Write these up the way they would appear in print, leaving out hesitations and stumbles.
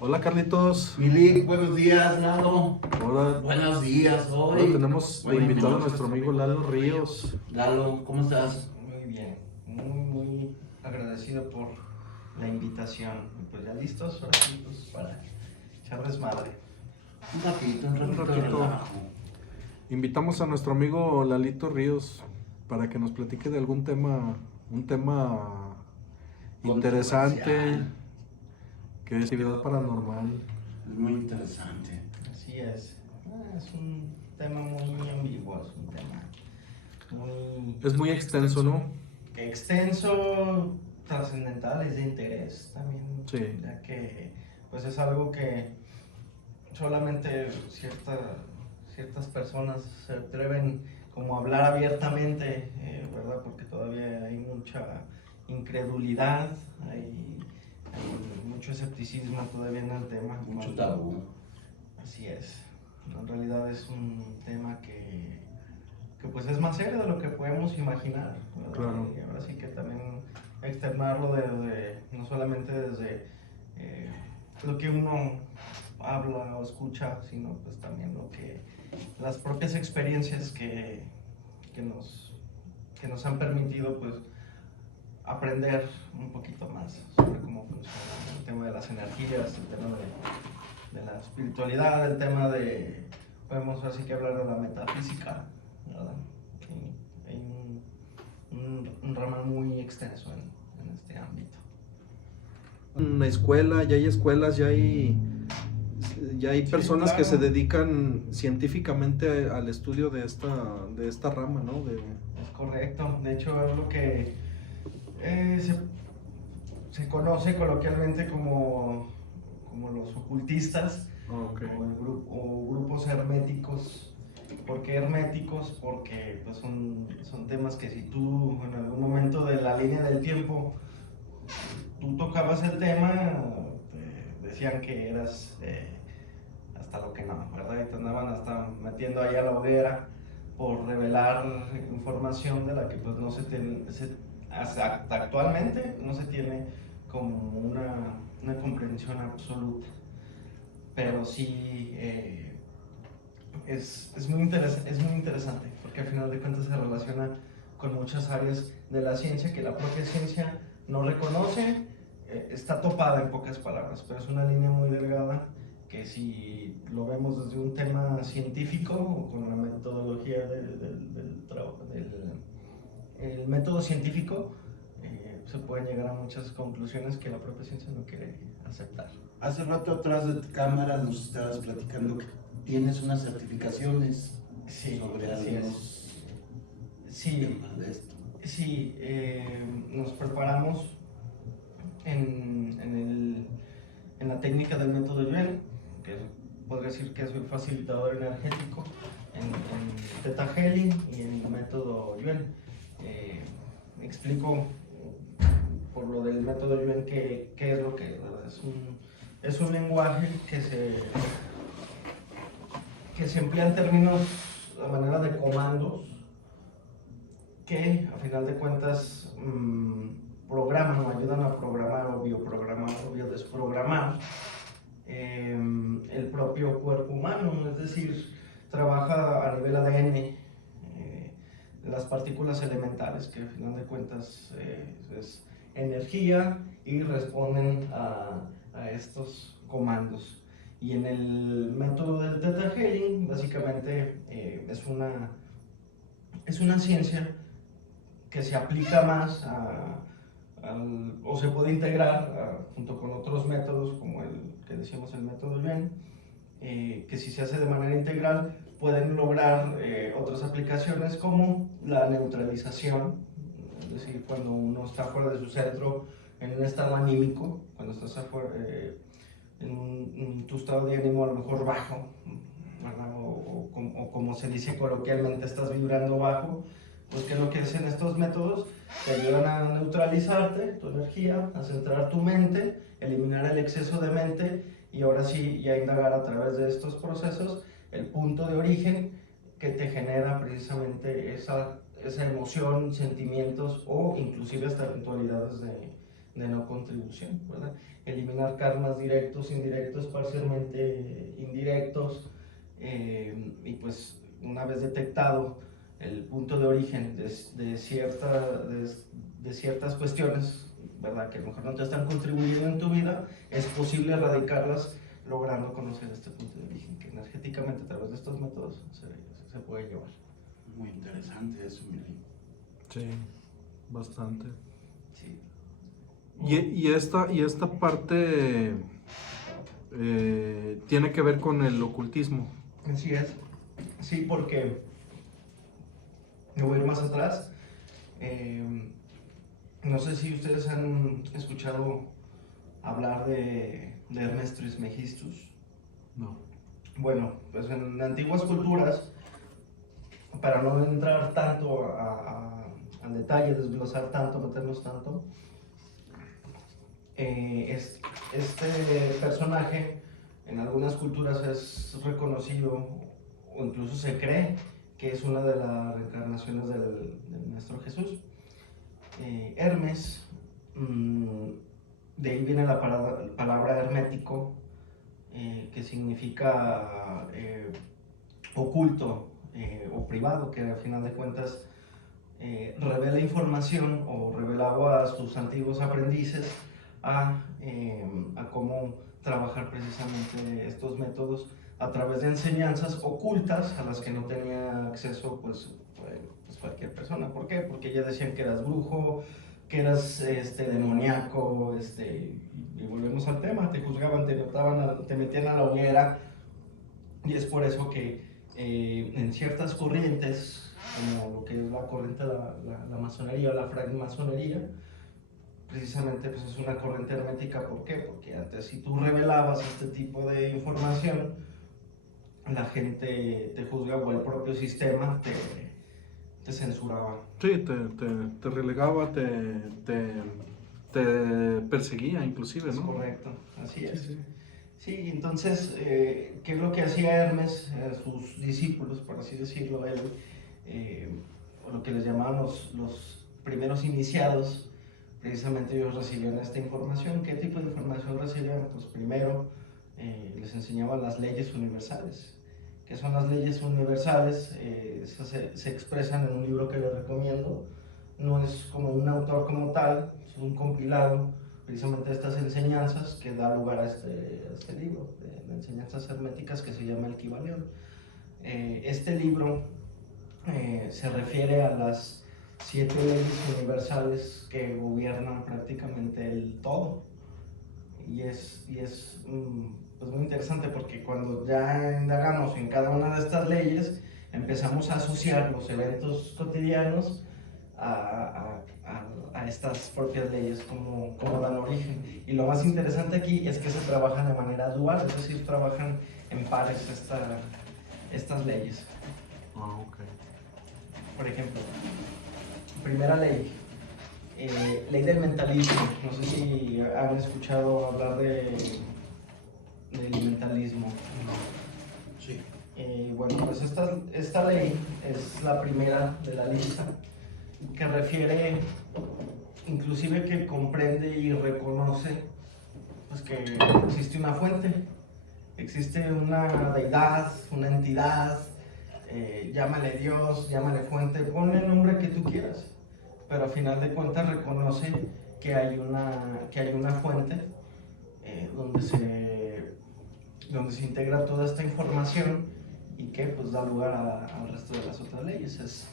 Hola Carlitos. Milik, buenos días, Lalo. Ahora, Buenos días, ahora hoy. tenemos de invitado a nuestro amigo Lalo Ríos. Lalo, ¿cómo estás? Muy bien, muy agradecido por la invitación. Y pues ya listos, ahora sí, pues para echar desmadre. Un ratito de ratito. relajo. Invitamos a nuestro amigo Lalito Ríos para que nos platique de algún tema, un tema interesante, Controversial. que es actividad paranormal. Es muy interesante. Así es. Es un tema muy ambiguo, es un tema muy Es muy extenso, ¿no? extenso, trascendental, es de interés también, Sí. ya que pues es algo que solamente ciertas personas se atreven como a hablar abiertamente, ¿verdad? Porque todavía hay mucha incredulidad, hay mucho escepticismo todavía en el tema. Mucho tabú. Así es. En realidad es un tema que pues es más serio de lo que podemos imaginar, ¿verdad? Claro. Y ahora sí que también externarlo no solamente desde lo que uno habla o escucha, sino pues también las propias experiencias que nos han permitido pues aprender un poquito más sobre cómo funciona el tema de las energías, el tema de la espiritualidad, el tema podemos así que hablar de la metafísica, ¿verdad? Y hay un rama muy extenso en este ámbito. Una escuela, ya hay escuelas, ya hay Sí, personas que claro. se dedican científicamente al estudio de esta rama, ¿no? Es correcto, de hecho es lo que se conoce coloquialmente como los ocultistas. Okay. O grupos herméticos. ¿Por qué herméticos? Porque pues son temas que si tú en algún momento de la línea del tiempo tú tocabas el tema, te decían que eras hasta lo que no, ¿verdad? Y te andaban hasta metiendo ahí a la hoguera por revelar información de la que pues no se tiene, hasta actualmente no se tiene como una comprensión absoluta. Pero sí es muy interesante porque al final de cuentas se relaciona con muchas áreas de la ciencia que la propia ciencia no reconoce, está topada en pocas palabras, pero es una línea muy delgada que si lo vemos desde un tema científico o con la metodología el método científico, se pueden llegar a muchas conclusiones que la propia ciencia no quiere aceptar. Hace rato atrás de tu cámara nos estabas platicando que tienes unas certificaciones sobre algunos temas de esto. Sí, nos preparamos en la técnica del método Yuen, que podría decir que soy facilitador energético en Theta Healing y en el método Yuen. Explico por lo del método Yuen qué es lo que es un lenguaje que se emplea en términos a manera de comandos que a final de cuentas programan o ayudan a programar o bioprogramar o biodesprogramar el propio cuerpo humano, es decir, trabaja a nivel ADN, las partículas elementales que a final de cuentas es energía y responden a estos comandos. Y en el método del Theta Healing básicamente es una ciencia que se aplica más o se puede integrar junto con otros métodos como el que decíamos el método Yuen, que si se hace de manera integral pueden lograr otras aplicaciones como la neutralización, es decir, cuando uno está fuera de su centro en un estado anímico, cuando estás afuera, en tu estado de ánimo a lo mejor bajo, o como se dice coloquialmente, estás vibrando bajo, pues ¿qué es lo que hacen estos métodos? Te ayudan a neutralizarte tu energía, a centrar tu mente, eliminar el exceso de mente y ahora sí ya indagar a través de estos procesos el punto de origen que te genera precisamente esa emoción, sentimientos o inclusive hasta eventualidades no contribución, ¿verdad? Eliminar karmas directos, indirectos, parcialmente indirectos, y pues una vez detectado el punto de origen de ciertas cuestiones, ¿verdad?, que a lo mejor no te están contribuyendo en tu vida, es posible erradicarlas logrando conocer este punto de origen, que energéticamente a través de estos métodos se puede llevar. Muy interesante eso, Mili. Sí, bastante. Sí. Y esta parte tiene que ver con el ocultismo. Así es. Sí, porque me voy a ir más atrás. No sé si ustedes han escuchado hablar de Hermes Trismegistus. No. Bueno, pues en antiguas culturas, para no entrar tanto al detalle, desglosar tanto, meternos tanto, este personaje en algunas culturas es reconocido o incluso se cree que es una de las reencarnaciones del Maestro Jesús. Hermes, de ahí viene la palabra hermético, que significa oculto o privado, que al final de cuentas revela información o revelaba a sus antiguos aprendices a cómo trabajar precisamente estos métodos a través de enseñanzas ocultas a las que no tenía acceso pues cualquier persona. ¿Por qué? Porque ya decían que eras brujo, que eras demoníaco, y volvemos al tema, te juzgaban, te metían a la hoguera, y es por eso que en ciertas corrientes, como lo que es la corriente de la masonería o la francmasonería, precisamente pues es una corriente hermética. ¿Por qué? Porque antes, si tú revelabas este tipo de información, la gente te juzgaba o el propio sistema te censuraba. Sí, te relegaba, te perseguía inclusive, Es ¿no? correcto, así es. Sí, sí. Sí, entonces, ¿qué es lo que hacía Hermes? Sus discípulos, por así decirlo, él, o lo que les llamaban los primeros iniciados, precisamente ellos recibían esta información. ¿Qué tipo de información recibían? Pues primero les enseñaban las leyes universales. ¿Qué son las leyes universales? Se expresan en un libro que les recomiendo. No es como un autor como tal, es un compilado precisamente de estas enseñanzas que da lugar a este libro de enseñanzas herméticas que se llama el Kybalión. Este libro se refiere a las 7 leyes universales que gobiernan prácticamente el todo. Y es pues muy interesante porque cuando ya indagamos en cada una de estas leyes, empezamos a asociar los eventos cotidianos a estas propias leyes, como dan origen. Y lo más interesante aquí es que se trabajan de manera dual, es decir, trabajan en pares estas leyes. Ah, ok. Por ejemplo, primera ley, ley del mentalismo. No sé si han escuchado hablar del mentalismo. Sí. Bueno, pues esta ley es la primera de la lista, que refiere, inclusive que comprende y reconoce pues que existe una fuente, existe una deidad, una entidad, llámale Dios, llámale fuente, ponle el nombre que tú quieras, pero al final de cuentas reconoce que hay una fuente donde se integra toda esta información y que pues da lugar al resto de las otras leyes. Es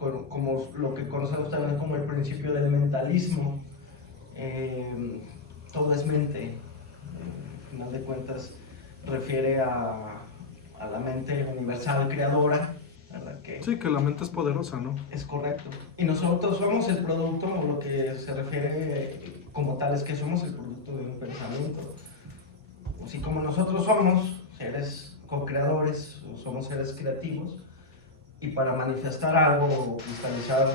como lo que conocemos también como el principio del mentalismo. Todo es mente, al final de cuentas refiere a la mente universal creadora, ¿verdad? Sí, que la mente es poderosa, ¿no? Es correcto. Y nosotros somos el producto, o lo que se refiere como tal es que somos el producto de un pensamiento. Así como nosotros somos seres co-creadores, o somos seres creativos, y para manifestar algo o cristalizar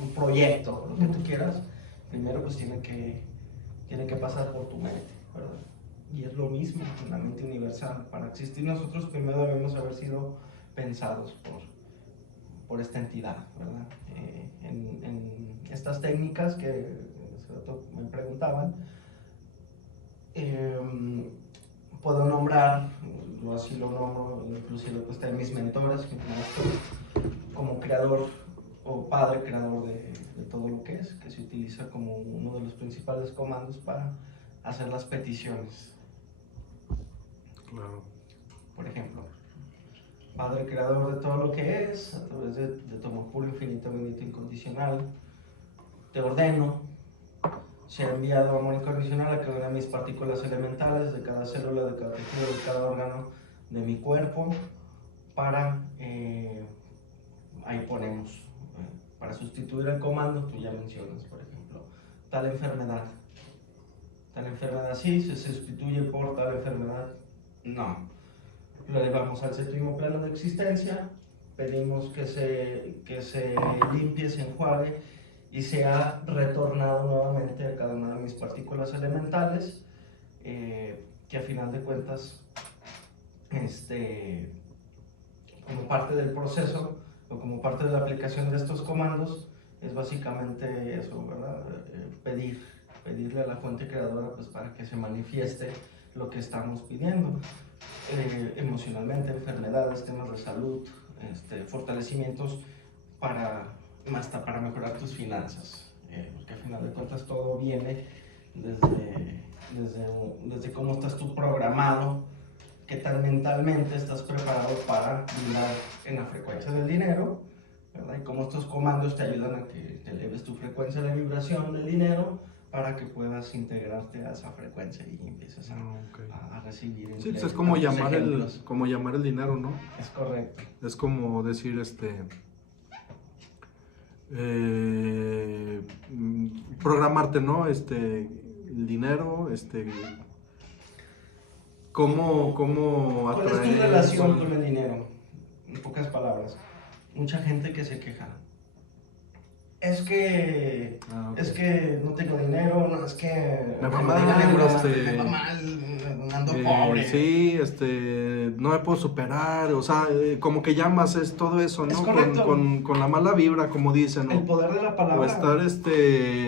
un proyecto, lo que tú quieras, primero pues tiene que pasar por tu mente, ¿verdad? Y es lo mismo en la mente universal. Para existir nosotros primero debemos haber sido pensados por esta entidad, ¿verdad? estas técnicas que me preguntaban, puedo nombrar, yo así lo nombro, inclusive pues están mis mentores, mis maestros, como creador o padre creador de todo lo que se utiliza como uno de los principales comandos para hacer las peticiones. Claro. Por ejemplo, Padre creador de todo lo que es, a través de tu amor puro, infinito, bendito, incondicional, te ordeno, sea enviado amor incondicional a cada una de mis partículas elementales, de cada célula, de cada tejido, de cada órgano de mi cuerpo, para, ahí ponemos, para sustituir el comando, tú ya mencionas, por ejemplo, tal enfermedad sí, se sustituye por tal enfermedad, no. Lo elevamos al séptimo plano de existencia, pedimos que se limpie, se enjuague y sea retornado nuevamente a cada una de mis partículas elementales, que a final de cuentas, como parte del proceso o como parte de la aplicación de estos comandos, es básicamente eso, ¿verdad? Pedirle a la fuente creadora pues, para que se manifieste lo que estamos pidiendo. Emocionalmente, enfermedades, temas de salud, fortalecimientos hasta para mejorar tus finanzas, porque al final de cuentas todo viene desde cómo estás tú programado, qué tan mentalmente estás preparado para vibrar en la frecuencia del dinero, ¿verdad? Y cómo estos comandos te ayudan a que te eleves tu frecuencia de vibración del dinero, para que puedas integrarte a esa frecuencia y empieces a recibir. Sí, pues es como llamar el dinero, ¿no? Es correcto. Es como decir, programarte, ¿no? El dinero, cómo atraer. ¿Cuál es tu relación con el dinero? En pocas palabras, mucha gente que se queja. Es que no tengo dinero, no, es que me va mal, ando pobre. Sí, no me puedo superar, o sea, como que llamas todo eso, ¿no? Con la mala vibra, como dicen, ¿no? El poder de la palabra. O estar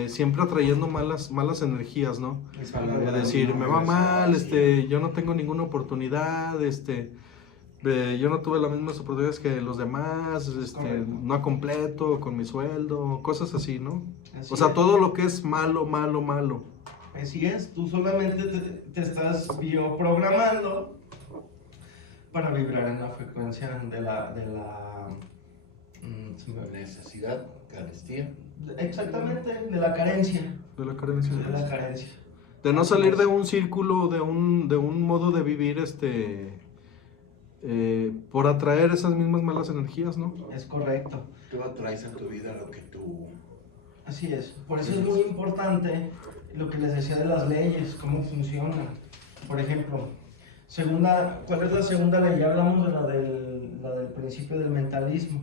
siempre atrayendo malas energías, ¿no? Es decir, me va mal, yo no tengo ninguna oportunidad, yo no tuve las mismas oportunidades que los demás, no completo con mi sueldo, cosas así, ¿no? Así o sea, todo lo que es malo. Así es, tú solamente te estás bioprogramando para vibrar en la frecuencia de la necesidad, carestía. Exactamente, de la carencia. De la carencia. De la carencia. De no salir de un círculo, de un modo de vivir, por atraer esas mismas malas energías, ¿no? Es correcto. Tú atraes a tu vida lo que tú... Así es. Por eso es muy importante lo que les decía de las leyes, cómo funcionan. Por ejemplo, ¿cuál es la segunda ley? Ya hablamos de la del principio del mentalismo,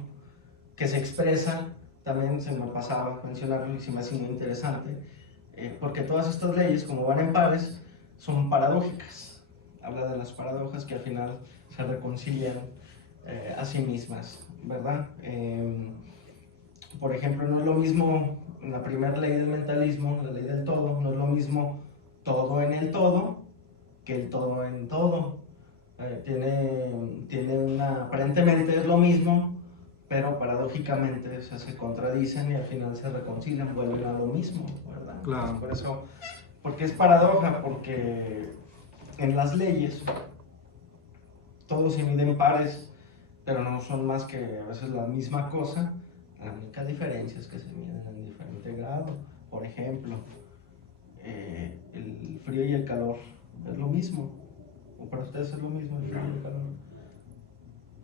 que se expresa, también se me pasaba a mencionarlo y se me hace muy interesante, porque todas estas leyes, como van en pares, son paradójicas. Habla de las paradojas que al final se reconcilian a sí mismas, ¿verdad? Por ejemplo, no es lo mismo la primera ley del mentalismo, la ley del todo, no es lo mismo todo en el todo que el todo en todo. Aparentemente es lo mismo, pero paradójicamente se contradicen y al final se reconcilian, vuelven a lo mismo, ¿verdad? Claro. Por eso, porque es paradoja, porque en las leyes todos se miden en pares, pero no son más que a veces la misma cosa. La única diferencia es que se miden en diferente grado. Por ejemplo, el frío y el calor es lo mismo. ¿O para ustedes es lo mismo el frío y el calor?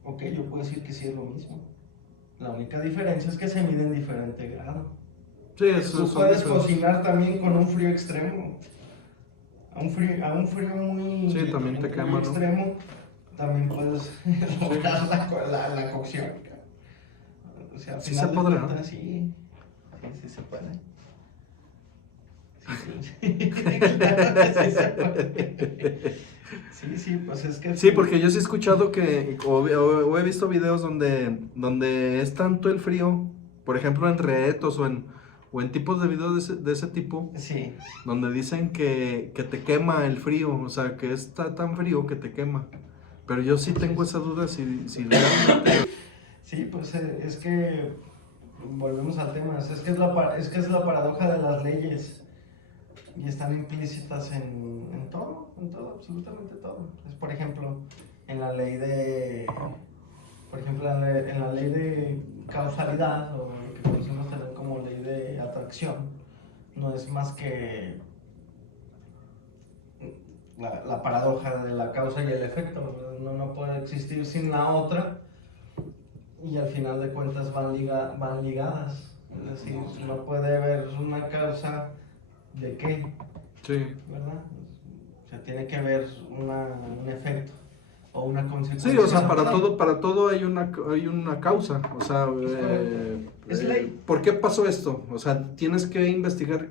Ok, yo puedo decir que sí es lo mismo. La única diferencia es que se mide en diferente grado. Sí, eso Tú puedes cocinar también con un frío extremo. A un frío muy sí, también te quema, extremo, ¿no? También puedes lograr la cocción. O sea, al sí final se podrá. Cuentas, sí se puede. Sí, claro que sí se puede. Sí, pues es que... Sí, porque yo sí he escuchado o he visto videos donde es tanto el frío, por ejemplo en retos o en tipos de videos de ese tipo, Sí, donde dicen que te quema el frío, o sea, que está tan frío que te quema. Pero yo sí tengo esa duda si realmente... sí, pues es que volvemos al tema, es que es la paradoja de las leyes y están implícitas en todo, absolutamente todo. Es, por ejemplo, en la ley de, en la ley de causalidad, o lo que conocemos también como ley de atracción, no es más que la paradoja de la causa y el efecto. Uno no puede existir sin la otra y al final de cuentas van ligadas. Es decir, no puede haber una causa de qué, Sí. ¿verdad? O sea, tiene que haber un efecto o una consecuencia. Sí, o sea, para todo hay una causa, o sea, Es ley. ¿por qué pasó esto? O sea, tienes que investigar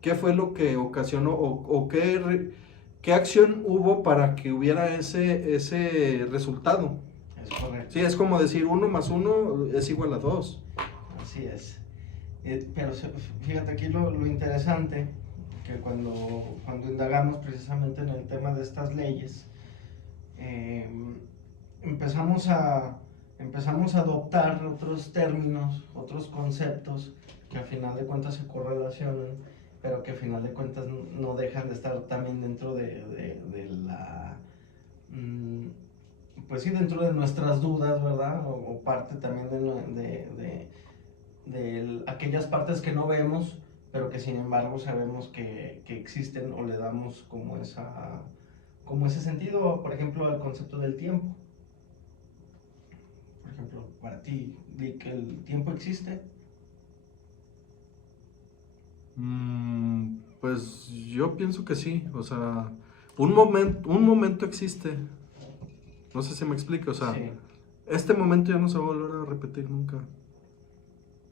qué fue lo que ocasionó o qué acción hubo para que hubiera ese resultado. Es correcto. Sí, es como decir 1 más 1 es igual a 2. Así es. Pero fíjate aquí lo interesante, que cuando indagamos precisamente en el tema de estas leyes, empezamos a adoptar otros términos, otros conceptos que al final de cuentas se correlacionan, pero que al final de cuentas no dejan de estar también dentro de la... pues sí, dentro de nuestras dudas, ¿verdad? O parte también de aquellas partes que no vemos, pero que sin embargo sabemos que existen o le damos como ese sentido, por ejemplo, al concepto del tiempo. Por ejemplo, para ti, Vic, ¿el tiempo existe? Pues yo pienso que sí, o sea, un momento existe. No sé si me explico, o sea, Sí. este momento ya no se va a volver a repetir nunca.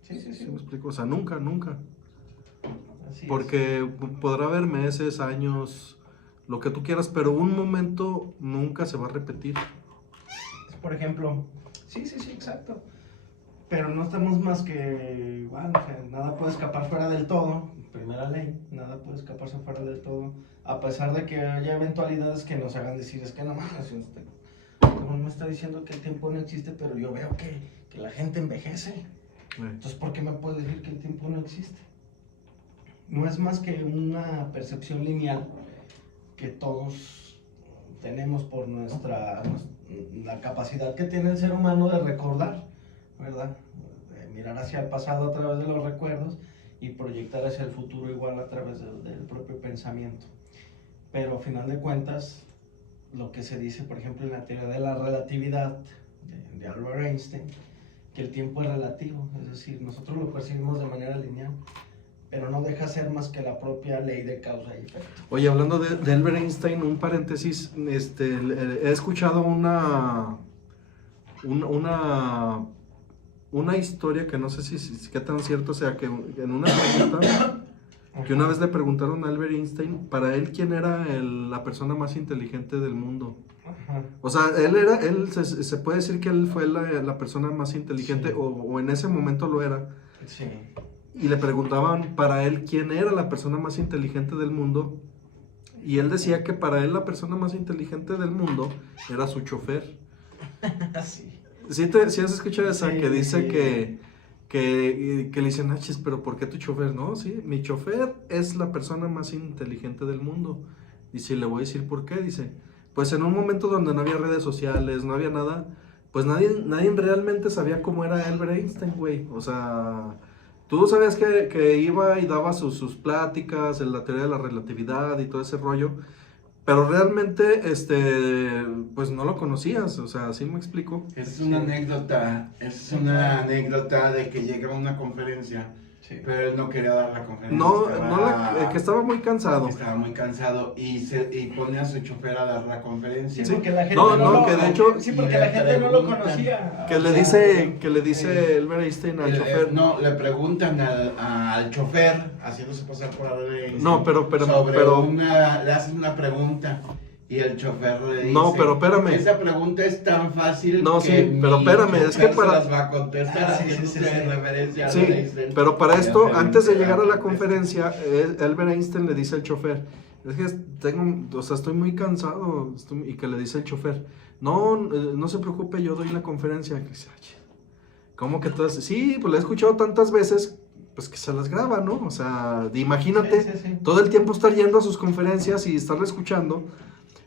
Sí. ¿Sí me explico? O sea, nunca. Así Porque podrá haber meses, años, lo que tú quieras, pero un momento nunca se va a repetir. es. Por ejemplo, sí, exacto. Pero no estamos más que, bueno, o sea, nada puede escapar fuera del todo, primera ley, nada puede escaparse fuera del todo, a pesar de que haya eventualidades que nos hagan decir, es que no mames, como me está diciendo que el tiempo no existe, pero yo veo que la gente envejece. Entonces, ¿por qué me puede decir que el tiempo no existe? No es más que una percepción lineal que todos tenemos por la capacidad que tiene el ser humano de recordar, ¿verdad? De mirar hacia el pasado a través de los recuerdos y proyectar hacia el futuro igual a través del propio pensamiento. Pero a final de cuentas, lo que se dice, por ejemplo, en la teoría de la relatividad de Albert Einstein, que el tiempo es relativo, es decir, nosotros lo percibimos de manera lineal, pero no deja ser más que la propia ley de causa y efecto. Oye, hablando de Albert Einstein, un paréntesis, he escuchado una historia que no sé si qué tan cierto sea, que en una pregunta, que una vez le preguntaron a Albert Einstein, para él, ¿quién era la persona más inteligente del mundo? Ajá. O sea, se puede decir que él fue la persona más inteligente, Sí. o en ese momento lo era. Sí. Y le preguntaban para él quién era la persona más inteligente del mundo. Y él decía que para él la persona más inteligente del mundo era su chofer. Sí. ¿Sí has escuchado esa? Sí, Que dice sí. que le dicen, chis, pero ¿por qué tu chofer? No, sí, mi chofer es la persona más inteligente del mundo. Y si le voy a decir por qué, dice, pues en un momento donde no había redes sociales, no había nada, pues nadie realmente sabía cómo era Albert Einstein, güey. O sea, tú sabías que iba y daba sus pláticas en la teoría de la relatividad y todo ese rollo, pero realmente, pues no lo conocías, o sea, ¿sí me explico? Es una anécdota de que llega a una conferencia, Sí. pero él no quería dar la conferencia. Que estaba muy cansado. Estaba muy cansado y pone a su chofer a dar la conferencia. Sí, porque la gente que de hecho- sí, porque la gente no lo conocía. Que le dice Albert Einstein al chofer. No, le preguntan al chofer, haciéndose pasar por Albert Einstein, No, pero le hacen una pregunta Y el chofer le dice, No, pero espérame. esa pregunta es tan fácil No, que sí, pero mi espérame, es que chofer para- se las va a contestar haciéndose referencia a Sí, Albert Einstein. pero para Y esto, obviamente antes de llegar a la contesta. conferencia, Albert Einstein le dice al chofer, es que estoy muy cansado, y que le dice el chofer, no se preocupe, yo doy la conferencia. Que dice, "Ay, ¿cómo que todas? Sí, pues la he escuchado tantas veces, pues que se las graba, ¿no? O sea, imagínate Sí. todo el tiempo estar yendo a sus conferencias y estarla escuchando.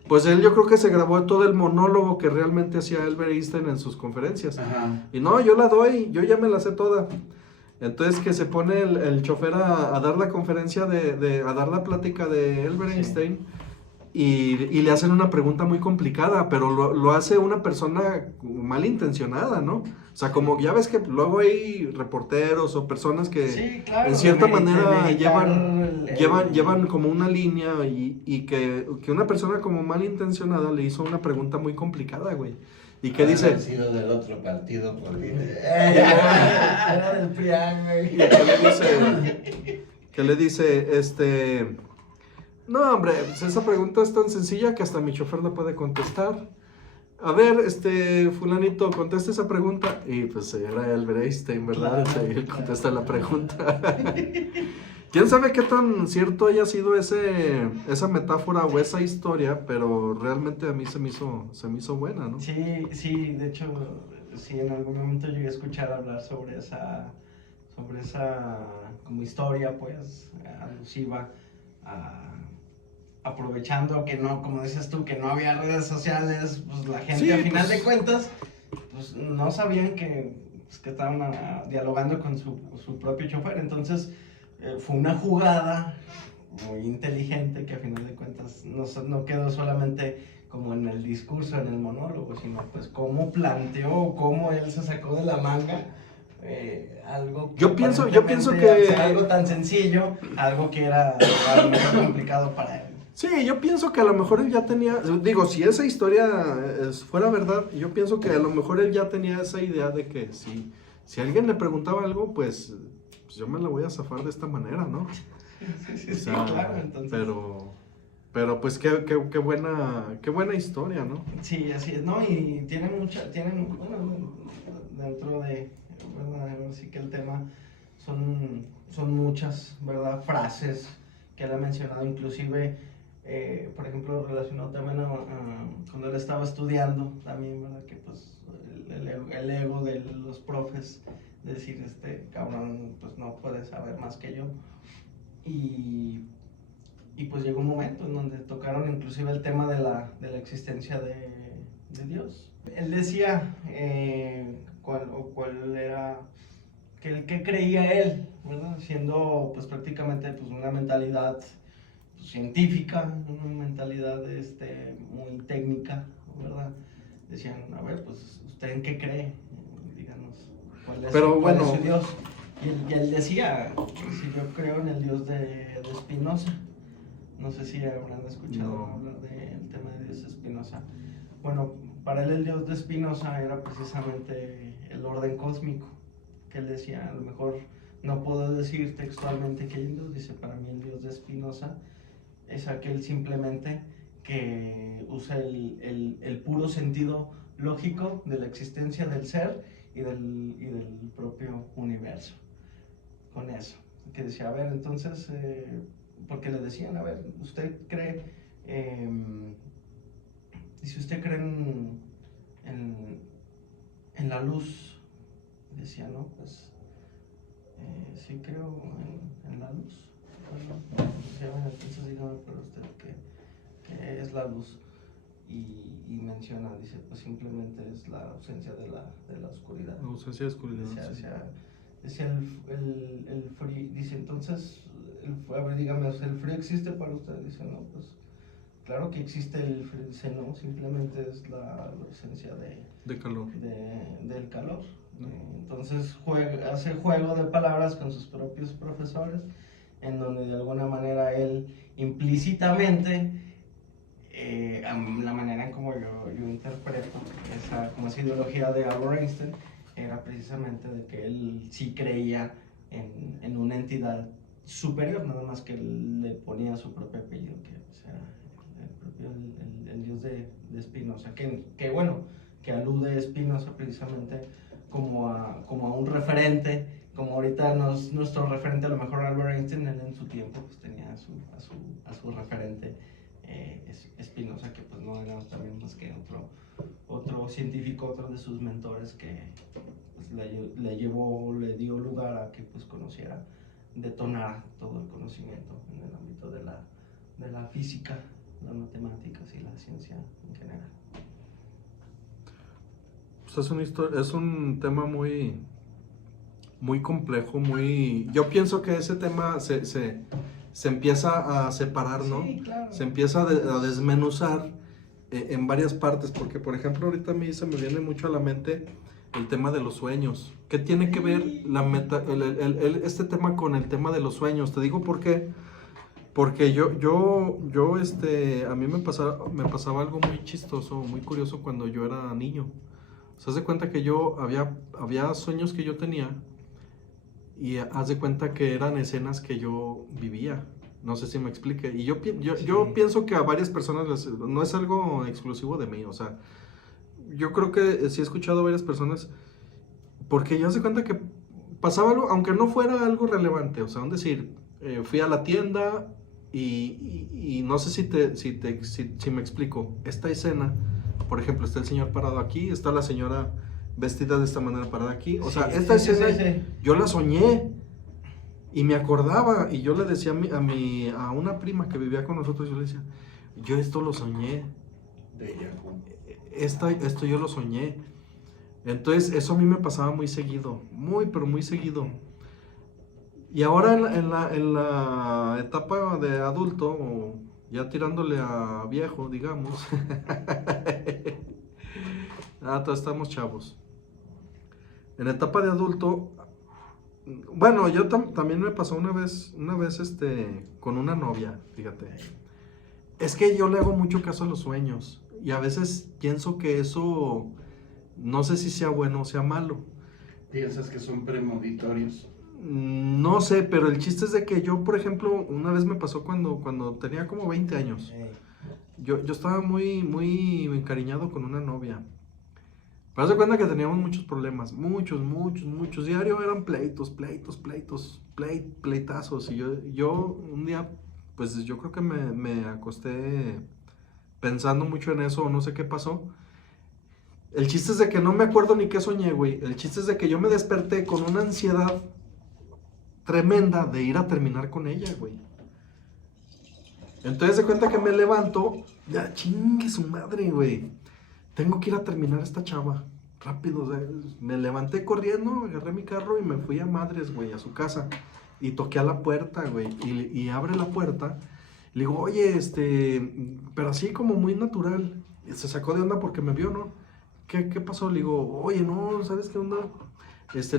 Pues él yo creo que se grabó todo el monólogo que realmente hacía Albert Einstein en sus conferencias. Ajá. Y no, yo la doy, yo ya me la sé toda. Entonces que se pone el chofer a dar la conferencia, a dar la plática de Albert Sí. Einstein y le hacen una pregunta muy complicada, pero lo hace una persona malintencionada, ¿no? O sea, como ya ves que luego hay reporteros o personas que Sí, claro, en cierta de manera meditar llevan como una línea y que una persona como malintencionada le hizo una pregunta muy complicada, güey. Y que dice... Haber sido del otro partido político. Era del PRIAN, güey. Y que le dice, no, hombre, pues esa pregunta es tan sencilla que hasta mi chofer la puede contestar. A ver, fulanito, contesta esa pregunta. Y pues era Albert Einstein, ¿verdad? Claro, Él claro. contesta la pregunta. ¿Quién sabe qué tan cierto haya sido esa metáfora o esa historia? Pero realmente a mí se me hizo buena, ¿no? Sí, de hecho, sí, en algún momento llegué a escuchar hablar sobre esa como historia, pues, alusiva, aprovechando que no, como dices tú, que no había redes sociales, pues la gente Sí, al final pues. de cuentas, pues no sabían que estaban dialogando con su propio chofer, entonces fue una jugada muy inteligente que a final de cuentas no quedó solamente como en el discurso, en el monólogo, sino pues cómo planteó, cómo él se sacó de la manga algo Yo pienso aparentemente, que- o sea, algo tan sencillo, algo que era a lo mejor complicado para él. Sí, yo pienso que a lo mejor él ya tenía, digo, si esa historia fuera verdad, yo pienso que a lo mejor él ya tenía esa idea de que si alguien le preguntaba algo, pues yo me la voy a zafar de esta manera, ¿no? Sí, O sea, claro, entonces. pero pues qué buena historia, ¿no? Sí, así es, ¿no? Y tienen, bueno, dentro de, ¿verdad? Así que el tema son muchas, ¿verdad? Frases que él ha mencionado, inclusive, por ejemplo, relacionado también cuando él estaba estudiando, también, ¿verdad? Que pues el ego de los profes, de decir, cabrón, pues no puede saber más que yo. Y pues llegó un momento en donde tocaron inclusive el tema de la existencia de Dios. Él decía cuál era, qué creía él, ¿verdad? Siendo pues prácticamente pues una mentalidad pues, científica, una mentalidad muy técnica, ¿verdad? Decían, a ver, pues ¿usted en qué cree? Díganos, ¿cuál es su Dios? Y él decía, si yo creo en el Dios de Spinoza. No sé si habrán escuchado hablar del tema de Dios de Spinoza. Bueno, para él el Dios de Spinoza era precisamente el orden cósmico, que él decía, a lo mejor no puedo decir textualmente que hay un Dios, dice, para mí el Dios de Spinoza es aquel simplemente que usa el puro sentido lógico de la existencia del ser y del propio universo. Con eso, que decía, a ver, entonces, porque le decían, a ver, usted cree, dice, usted cree en la luz, decía, no, pues, sí creo en la luz. Decía, bueno, entonces dígame, pero usted, ¿qué es la luz? Y menciona, dice, pues simplemente es la ausencia de la oscuridad. La ausencia de oscuridad. Decía el frío, dice, entonces, a ver, dígame, ¿el frío existe para usted? Dice, no, pues, claro que existe el frío. Dice, no, simplemente es la ausencia de calor. Del calor. Entonces, hace juego de palabras con sus propios profesores, en donde de alguna manera él implícitamente, la manera en como yo interpreto como esa ideología de Albert Einstein, era precisamente de que él sí creía en una entidad superior, nada más que él le ponía su propio apellido, que era el propio reflexiones de Spinoza, que bueno, que alude Spinoza precisamente como a un referente, como ahorita nuestro referente, a lo mejor Albert Einstein, él en su tiempo pues tenía a su referente Spinoza, que pues no era también más que otro científico, otro de sus mentores que pues, le dio lugar a que pues conociera, detonara todo el conocimiento en el ámbito de la física, las matemáticas y la ciencia en general. Pues es un tema muy, muy complejo, muy... Yo pienso que ese tema se empieza a separar, ¿no? Sí, claro. Se empieza a desmenuzar en varias partes, porque por ejemplo ahorita a mí se me viene mucho a la mente el tema de los sueños. ¿Qué tiene que ver este tema con el tema de los sueños? Te digo por qué. Porque a mí me pasaba algo muy chistoso, muy curioso cuando yo era niño. Se hace cuenta que había sueños que yo tenía y haz de cuenta que eran escenas que yo vivía. No sé si me explique. Y yo pienso que a varias personas no es algo exclusivo de mí. O sea, yo creo que sí he escuchado a varias personas, porque yo hace cuenta que pasaba algo, aunque no fuera algo relevante. O sea, es decir, fui a la tienda y no sé si me explico. Esta escena, por ejemplo, está el señor parado aquí, está la señora vestida de esta manera parada aquí. O sea, esta escena yo la soñé y me acordaba, y yo le decía a una prima que vivía con nosotros, yo le decía, yo esto lo soñé. Esto yo lo soñé. Entonces, eso a mí me pasaba muy seguido, pero muy seguido. Y ahora en la etapa de adulto, o ya tirándole a viejo, digamos, todos estamos chavos. En la etapa de adulto, bueno, yo también me pasó una vez con una novia, fíjate. Es que yo le hago mucho caso a los sueños, y a veces pienso que eso, no sé si sea bueno o sea malo. ¿Piensas que son premonitorios? No sé, pero el chiste es de que yo, por ejemplo, una vez me pasó cuando tenía como 20 años. Yo estaba muy, muy encariñado con una novia. Pero haz de cuenta que teníamos muchos problemas, muchos. Diario eran pleitazos. Y yo un día, pues yo creo que me acosté pensando mucho en eso, o no sé qué pasó. El chiste es de que no me acuerdo ni qué soñé, güey. El chiste es de que yo me desperté con una ansiedad tremenda de ir a terminar con ella, güey. Entonces se cuenta que me levanto, ya chingue su madre, güey. Tengo que ir a terminar esta chava, rápido. O sea, me levanté corriendo, agarré mi carro y me fui a madres, güey, a su casa. Y toqué a la puerta, güey, y abre la puerta. Le digo, oye, pero así como muy natural. Y se sacó de onda porque me vio, ¿no? ¿Qué pasó? Le digo, oye, no, ¿sabes qué onda?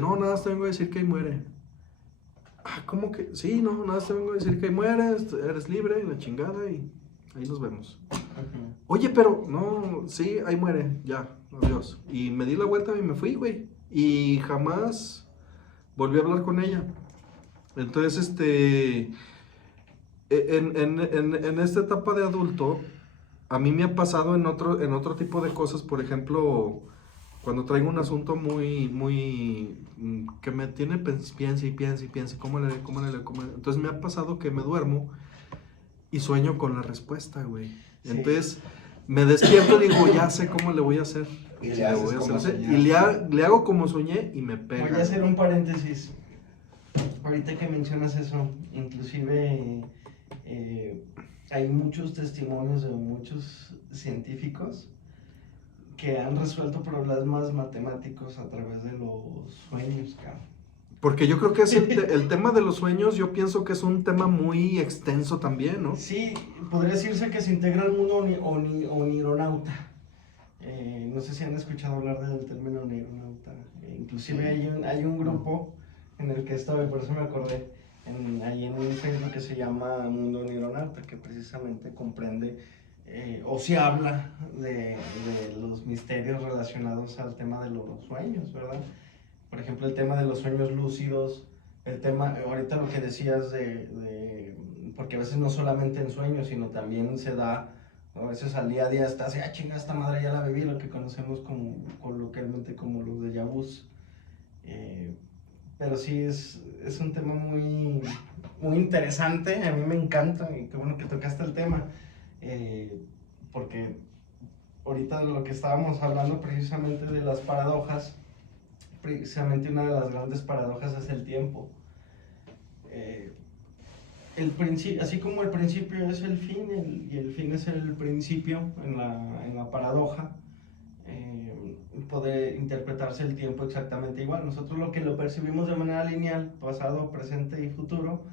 No, nada, te vengo a decir que ahí muere. ¿Cómo que? Sí, no, nada, te vengo a decir que ahí mueres, eres libre, la chingada, y ahí nos vemos. Oye, pero, no, sí, ahí muere, ya, adiós. Y me di la vuelta y me fui, güey. Y jamás volví a hablar con ella. Entonces, en esta etapa de adulto, a mí me ha pasado en otro tipo de cosas. Por ejemplo, cuando traigo un asunto muy que me tiene piense y piense, ¿cómo le? Entonces me ha pasado que me duermo y sueño con la respuesta, güey. Sí. Entonces me despierto y digo, ya sé cómo le voy a hacer. Y le hago como soñé y me pega. Voy a hacer un paréntesis. Ahorita que mencionas eso, inclusive hay muchos testimonios de muchos científicos que han resuelto problemas matemáticos a través de los sueños, cabrón. Porque yo creo que es el tema de los sueños, yo pienso que es un tema muy extenso también, ¿no? Sí, podría decirse que se integra al mundo onironauta. No sé si han escuchado hablar del término onironauta. Inclusive hay un grupo en el que estaba, y por eso me acordé, ahí en un Facebook que se llama Mundo Onironauta, que precisamente comprende o se habla de los misterios relacionados al tema de los sueños, ¿verdad? Por ejemplo, el tema de los sueños lúcidos, el tema, ahorita lo que decías porque a veces no solamente en sueños, sino también se da A veces al día a día estás, chinga, esta madre ya la viví, lo que conocemos como, coloquialmente como los déjà vus. Pero sí es un tema muy, muy interesante, a mí me encanta y qué bueno que tocaste el tema, porque ahorita de lo que estábamos hablando precisamente de las paradojas, precisamente una de las grandes paradojas es el tiempo. Así como el principio es el fin y el fin es el principio en la paradoja, puede interpretarse el tiempo exactamente igual. Nosotros lo percibimos de manera lineal, pasado, presente y futuro,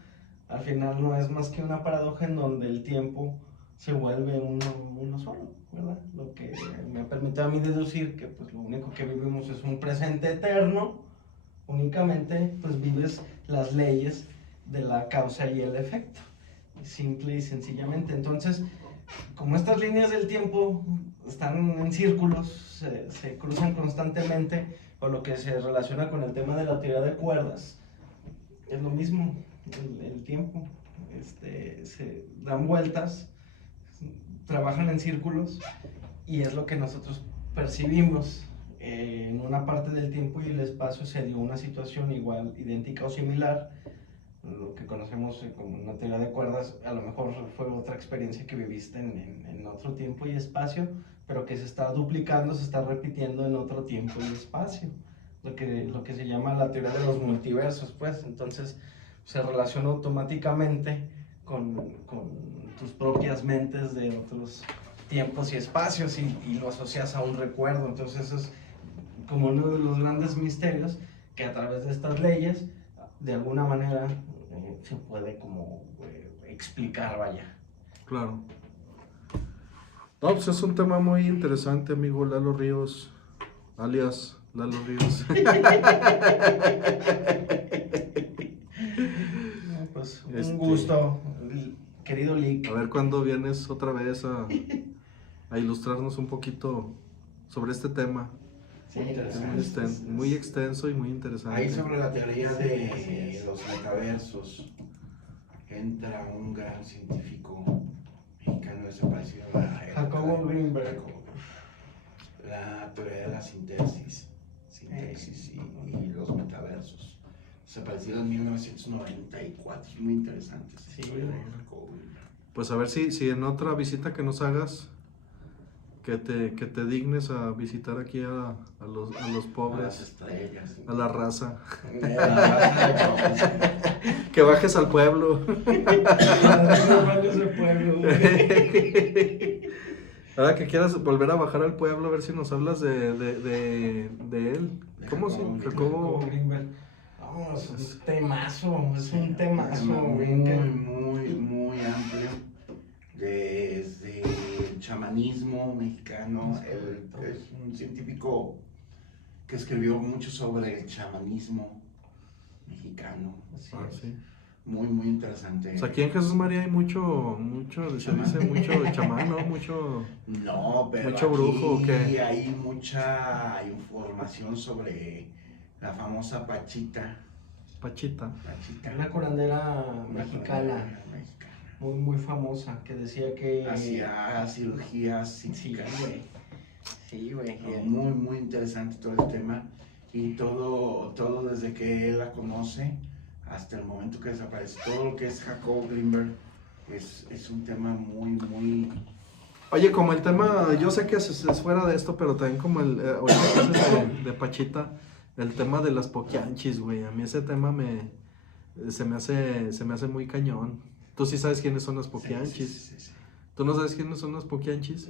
al final no es más que una paradoja en donde el tiempo se vuelve uno solo, ¿verdad? Lo que me ha permitido a mí deducir que pues lo único que vivimos es un presente eterno, únicamente pues vives las leyes de la causa y el efecto, simple y sencillamente. Entonces, como estas líneas del tiempo están en círculos, se cruzan constantemente, o lo que se relaciona con el tema de la teoría de cuerdas, es lo mismo, el tiempo, se dan vueltas, trabajan en círculos, y es lo que nosotros percibimos. En una parte del tiempo y el espacio se dio una situación igual, idéntica o similar, lo que conocemos como una teoría de cuerdas. A lo mejor fue otra experiencia que viviste en otro tiempo y espacio, pero que se está duplicando, se está repitiendo en otro tiempo y espacio, lo que se llama la teoría de los multiversos, pues. Entonces se relaciona automáticamente con tus propias mentes de otros tiempos y espacios, y lo asocias a un recuerdo. Entonces eso es como uno de los grandes misterios, que a través de estas leyes de alguna manera se puede como explicar, vaya. Claro. No, pues es un tema muy interesante, amigo Lalo Ríos, alias Lalo Ríos. Pues un gusto, querido Lick. A ver cuándo vienes otra vez a ilustrarnos un poquito sobre este tema. Sí, Muy extenso y muy interesante. Ahí sobre la teoría de los metaversos entra un gran científico mexicano desaparecido, Jacobo Greenberg. Jacobo. La teoría de la sintaxis y los metaversos, desaparecido en 1994, muy interesante. Sí. Jacobo Greenberg. Pues a ver si en otra visita que nos hagas, que te dignes a visitar aquí a los A las pobres, estrellas. a la raza, La raza de pobres. que bajes al pueblo. Ahora que quieras volver a bajar al pueblo, a ver si nos hablas de él. ¿Cómo se? Jacobo Greenberg. No, es un temazo, es un temazo. Muy amplio. Desde el chamanismo mexicano, es un científico que escribió mucho sobre el chamanismo mexicano. sí. Muy interesante. Pues aquí en Jesús María hay mucho, se dice mucho chamán, ¿no? No, pero mucho brujo, ¿o qué? hay mucha información sobre la famosa Pachita. Pachita. Una curandera mexicana, muy famosa, que decía que Hacía cirugías sí, psíquicas. güey. Sí, güey. Muy interesante todo el tema, y todo desde que él la conoce hasta el momento que desaparece. Todo lo que es Jacobo Greenberg es un tema muy... Oye, como el tema, yo sé que es fuera de esto, pero también como ahorita que haces de Pachita, el tema de las poquianchis, güey. A mí ese tema se me hace muy cañón. Tú sí sabes quiénes son las poquianchis. Sí. ¿Tú no sabes quiénes son las poquianchis?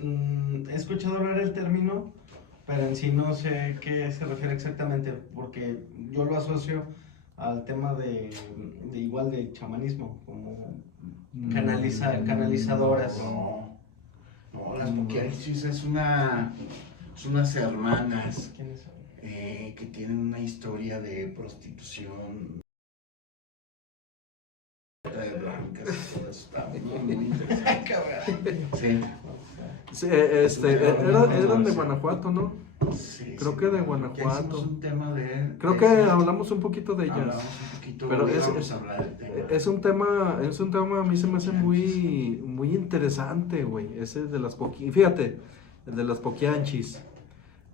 He escuchado hablar el término, pero en sí no sé qué se refiere exactamente, porque yo lo asocio al tema de igual de chamanismo, como canalizadoras. No, las poquianchis es unas hermanas ¿Quiénes son? que tienen una historia de prostitución de blancas, todo eso está muy interesante. Sí. Sí, eran de Guanajuato, ¿no? Sí, Creo que de Guanajuato. Ya hicimos un tema de Creo que hablamos un poquito de ellas. Hablamos un poquito, Pero vamos a hablar del tema. es un tema, a mí se me hace muy interesante, güey. Ese de las fíjate, el de las poquianchis.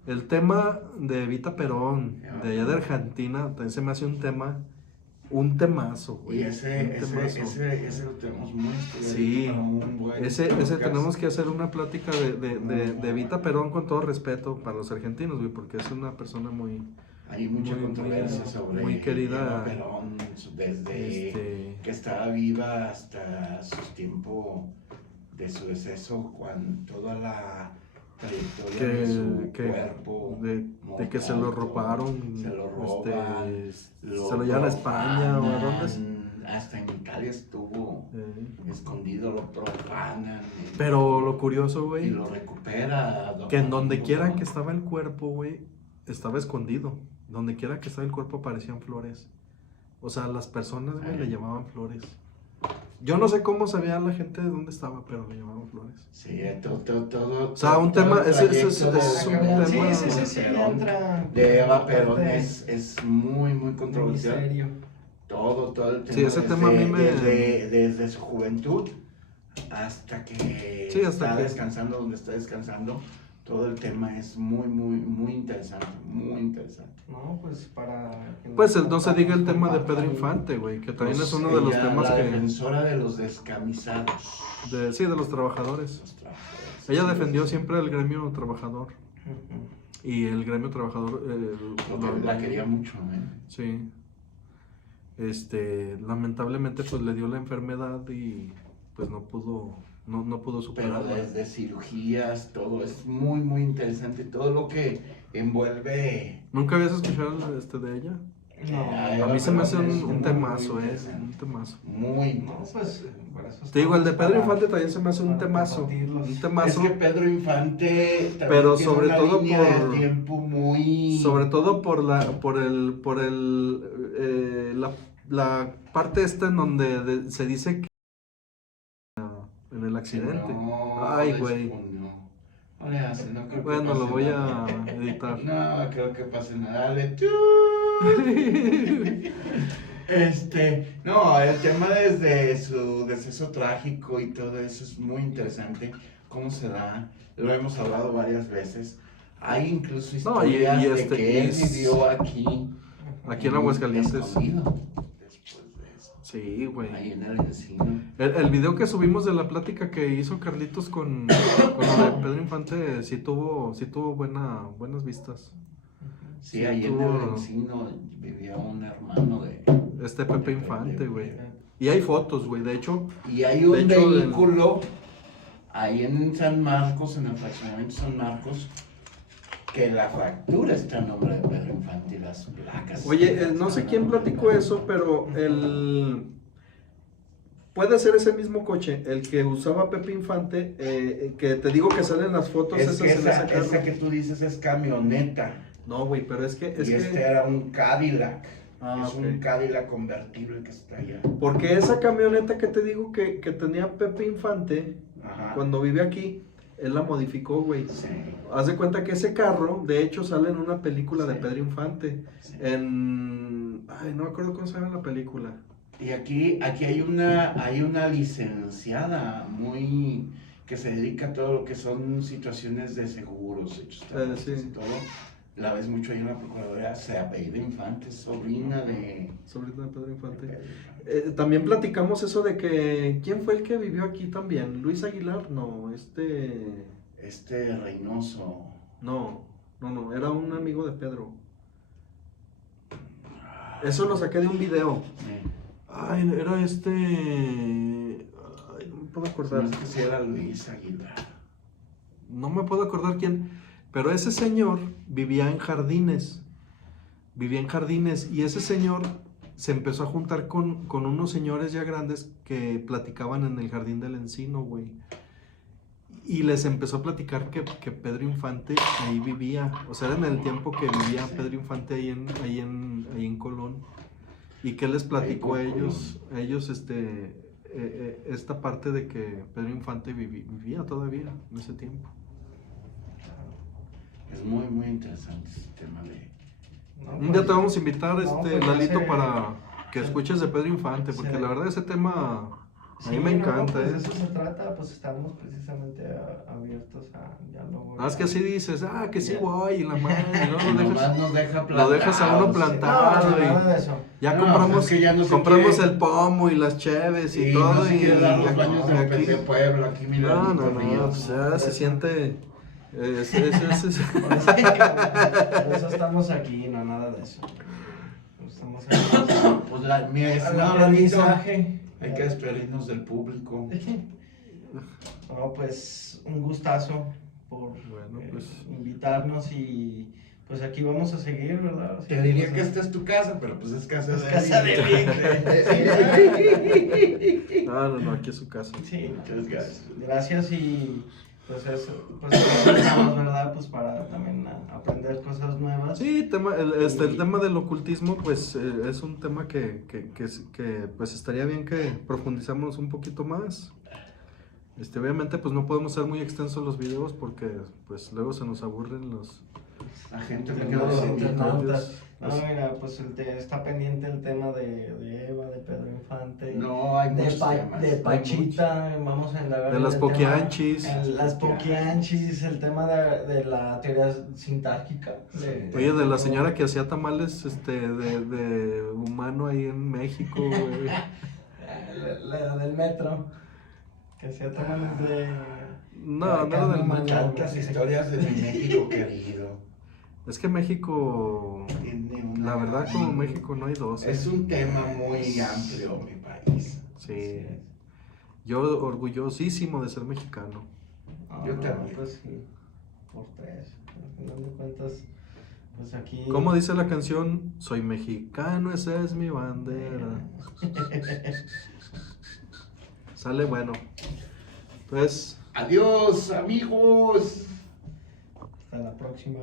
El tema de Evita Perón, de allá de Argentina, también se me hace un temazo, güey. Y ese un temazo. lo tenemos muy estudiado. Sí, para un buen ese podcast. tenemos que hacer una plática de Evita Perón con todo respeto para los argentinos, güey, porque es una persona muy... Hay mucha muy, controversia muy, sobre muy querida, Eva Perón, desde que estaba viva hasta su tiempo de su deceso, cuando toda la trayectoria de su cuerpo, de que se lo robaron, se lo roban, se lo llevan a España o a dónde. hasta en Italia estuvo escondido, lo profanan. Pero lo curioso, Y güey, lo recupera. que en donde quiera que estaba el cuerpo, güey, estaba escondido. Donde quiera que estaba el cuerpo aparecían flores. O sea, las personas, güey, le llevaban flores. Yo no sé cómo sabía la gente de dónde estaba, pero le llevaban flores. Sí, todo. O sea, un tema, ese es un tema. Sí, entra. De Eva Perón parte es muy, muy de controversial. misterio. Todo el tema. Sí, ese tema a mí me... Desde su juventud hasta que Sí, hasta está que... descansando donde está descansando. Todo el tema es muy, muy, muy interesante. Muy interesante. No, pues para... Pues no se diga el tema de Pedro Infante, güey, que también Pues es uno de los ella, temas la que... defensora de los descamisados. Sí, de los trabajadores. Los trabajadores. Ella defendió siempre al gremio trabajador. Ujú. Y el gremio trabajador... La quería mucho, Sí. Lamentablemente pues le dio la enfermedad y pues no pudo Pero superarla. desde cirugías, todo es muy, muy interesante. Todo lo que envuelve. ¿Nunca habías escuchado de ella? No, A mí se me hace Es un muy, temazo, muy un interesante. temazo. Muy No, interesante. pues para eso Te digo, el de estamos, Pedro para- Infante también se me hace un para temazo. compartirlos. Un Es temazo. que Pedro Infante también Pero tiene sobre una todo línea por- de tiempo muy. Sobre todo la parte esta en donde se dice que en el accidente. No, Ay, güey. No le hace, no creo que Bueno, lo pase voy nada. a editar. No creo que pase nada. Dale tú. No, el tema desde su deceso trágico y todo eso es muy interesante. ¿Cómo se da? Lo hemos hablado varias veces. Hay incluso No, y historias de que él es- vivió aquí. Aquí en Aguascalientes. Escondido, después de eso. Sí, güey. Ahí en el encino. El video que subimos de la plática que hizo Carlitos con lo de Pedro Infante sí tuvo buenas vistas. Sí, Sí, ahí en tuvo- el encino vivía un hermano de. Pepe Infante, güey. Y hay fotos, güey. De hecho, Y hay un De hecho, vehículo ahí en San Marcos, en el fraccionamiento San Marcos, que la factura está en nombre de Pedro Infante y las placas. oye, no sé quién platicó eso, pero puede ser ese mismo coche, el que usaba Pepe Infante, que te digo que salen las fotos Es esas que en ese esa carro. que tú dices es camioneta. No, güey, pero es que... Y este era un Cadillac. Ah, Es ok. un Cadillac convertible que está allá. Porque esa camioneta que te digo que tenía Pepe Infante, Ajá. cuando vive aquí, él la modificó, güey. Sí. Haz de cuenta que ese carro, de hecho, sale en una película de Sí. Pedro Infante. Sí. Ay, no me acuerdo cómo se llama la película. Y aquí hay una licenciada muy que se dedica a todo lo que son situaciones de seguros, hechos Sí. y todo. La ves mucho ahí en la Procuraduría, se apellida Infante, sobrina de Sobrina de Pedro Infante. Pedro Infante. También platicamos eso de que... ¿Quién fue el que vivió aquí también? ¿Luis Aguilar? No, Reynoso. No, era un amigo de Pedro. Eso lo saqué de un video. Ay, era Ay, no me puedo acordar. No es que si era Luis Aguilar. No me puedo acordar quién, pero ese señor vivía en jardines. Y ese señor se empezó a juntar con unos señores ya grandes que platicaban en el jardín del encino, güey. Y les empezó a platicar que Pedro Infante ahí vivía. O sea, era en el tiempo que vivía Pedro Infante ahí en Colón. Y que les platicó a Ahí por ellos esta parte de que Pedro Infante vivía todavía en ese tiempo. Es muy, muy interesante ese tema de. No, Un día pues, te vamos a invitar, no, pues, Lalito, se- para que se- escuches de Pedro Infante, porque se- la verdad ese tema A mí me encanta, pues ¿eh? de eso se trata, pues estamos precisamente abiertos a diálogo. Es que así dices, que sí Ya. voy, y la madre, ¿no? Lo Nomás dejas, nos deja lo dejas a uno plantados. plantado. No, nada de eso. Ya No, compramos, es que ya no se compramos quiere. el pomo y las cheves y Y todo. no se quiere dar los y baños de aquí- de Puebla, aquí mira. No, el no, río. no, pues ya se siente. Por eso estamos aquí, no nada de eso. Estamos aquí. Pues mi Al estimado Lalito, aprendizaje. hay que despedirnos del público. No, pues un gustazo por Bueno, pues. invitarnos y pues aquí vamos a seguir, ¿verdad? Te diría que esta es tu casa, pero pues es casa Es de casa de No, aquí es su casa. Sí, Muchas gracias. gracias y pues eso, pues estamos, ¿verdad? Pues para también aprender cosas nuevas. Sí, el tema del ocultismo, pues es un tema que pues estaría bien que profundizamos un poquito más. Obviamente, pues no podemos ser muy extensos los videos porque pues luego se nos aburren los. La gente Los me queda internautas. No, Así. mira, pues está pendiente el tema de Eva, de Pedro Infante. No, hay de, muchos temas. de Pachita, vamos a indagar De en las el tema- poquianchis. en las poquianchis, el tema de la teoría sintárquica. Oye, de la señora que hacía tamales de humano ahí en México, güey. La del metro, que hacía tamales de... No era del humana. Tantas historias de mi México querido. Es que México, Tiene una- la verdad, como México no hay dos. Es un tema muy amplio, mi país. Sí. Yo orgullosísimo de ser mexicano. No, Yo no, también. pues sí, por tres. Al final de cuentas, pues aquí... ¿Cómo dice la canción? Soy mexicano, esa es mi bandera. Sale bueno. Pues, Adiós, amigos. Hasta la próxima.